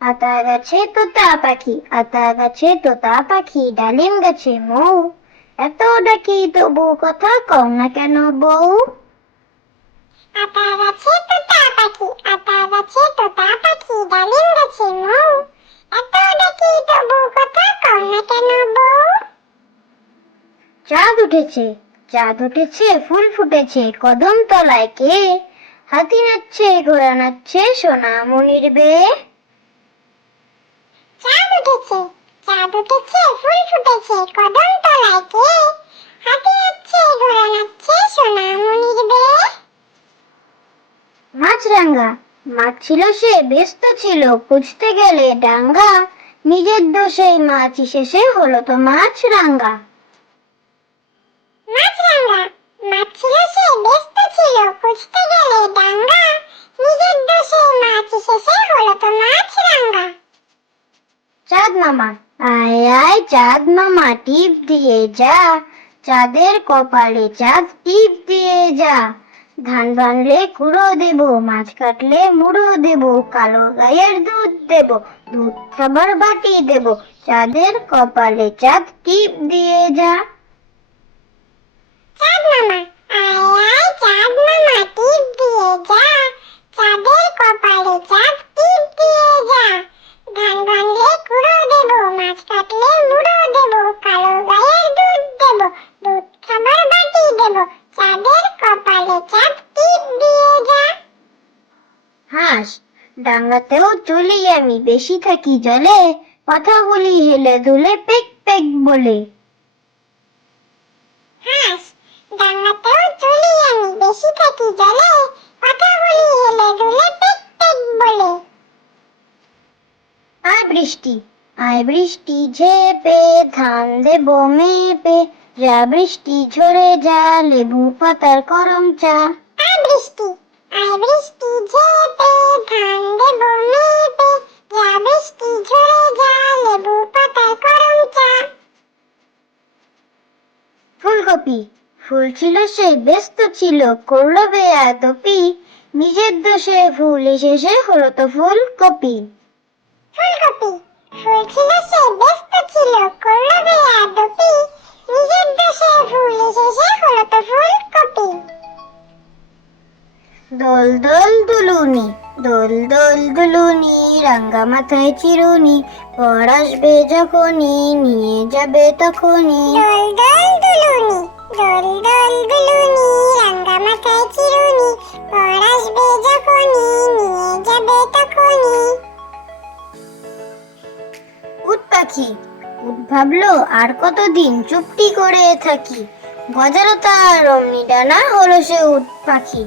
আতা গাছে তোতা পাখি আতা গাছে তোতা পাখি ডালিম গাছে মৌ এত ডাকি তবু কথা কও না কেন বউ আতা গাছে তোতা পাখি আতা গাছে তোতা পাখি ডালিম গাছে মৌ এত ডাকি তবু কথা কও না কেন বউ চাঁদ উঠেছে চাঁদ উঠেছে ফুল ফুটেছে কদম তলায় কে? হাতি নাচছে ঘোড়া নাচছে সোনা মনির বে। চাঁদ উঠেছে চাঁদ উঠেছে ফুল ফুটেছে কদম তলায় কে? হাতি নাচছে ঘোড়া নাচছে সোনা মনির বে। মাছরাঙ্গা মাছ ছিল সে ব্যস্ত ছিল খুঁজতে গেলে ডাঙ্গা। নিজের দোষেই মাছ শেষে হলো তো মাছ রাঙ্গা মাছরাঙা মাছ ছিল সে ব্যস্ত ছিল খুঁজতে গেলে ডাঙ্গা, নিজের দোষে মাছ শেষে হলো তো মাছরাঙা চাঁদ মামা আয় আয় চাঁদ মামা টিপ দিয়ে যা, চাঁদের কপালে চাঁদ, টিপ দিয়ে যা। ধান বানলে কুড়ো দেব, মাছ কাটলে মুড়ো দেব, কালো গায়ের দুধ দেব, দুধ খাবার বাটি দেব, চাঁদের কপালে চাঁদ, টিপ দিয়ে যা চাঁদ মামা আয় আয় চাঁদ মামা যা চাঁদের কপালে চাঁদ টিপ দিয়ে যা। ধান ভাঙলে কুড়ো দেব মাছ কাটলে মুড়ো দেব কালো গায়ের দুধ দেব দুধ খাবার বাটি দেব চাঁদের কপালে চাঁদ টিপ দিয়ে যা। হাঁস ডাঙ্গাতেও চলি আমি বেশি থাকি জলে কথা বলি হেলে দুলে পেক পেক বলে। হাঁস ডাঙাতেও চলি আমি বেশি থাকি জলে কথা বলি হেলে দুলে পেক পেক বলে আয় বৃষ্টি। আয় বৃষ্টি ঝেপে ধান দেব মেপে। যা বৃষ্টি ঝরে যা লেবু পাতার করম চা। আয় বৃষ্টি আয় বৃষ্টি ঝেপে ধান দেব মেপে। যা বৃষ্টি ঝরে যা লেবু পাতায় করম চা। ফুলকপি ফুল ছিল সে ব্যস্ত ছিল করল বেয়াদপি নিজের দোষে ফুল এসেছে হলো তো ফুলকপি। ফুলকপি। ফুল ছিল সে ব্যস্ত ছিল করল বেয়াদপি নিজের দোষে ফুল এসেছে হলো তো ফুলকপি। দোল দোল দুলুনি দোল দোল দুলুনি রাঙ্গা মাথায় চিরুনি পর আসবে যখনই নিয়ে যাবে তখনই। দোল দোল দুলুনি দোল দোল দুলুনি পাখি ভাবল, আর কতদিন চুপটি করে থাকি? গজারো তার অমনি ডানা হলো সে উট পাখি।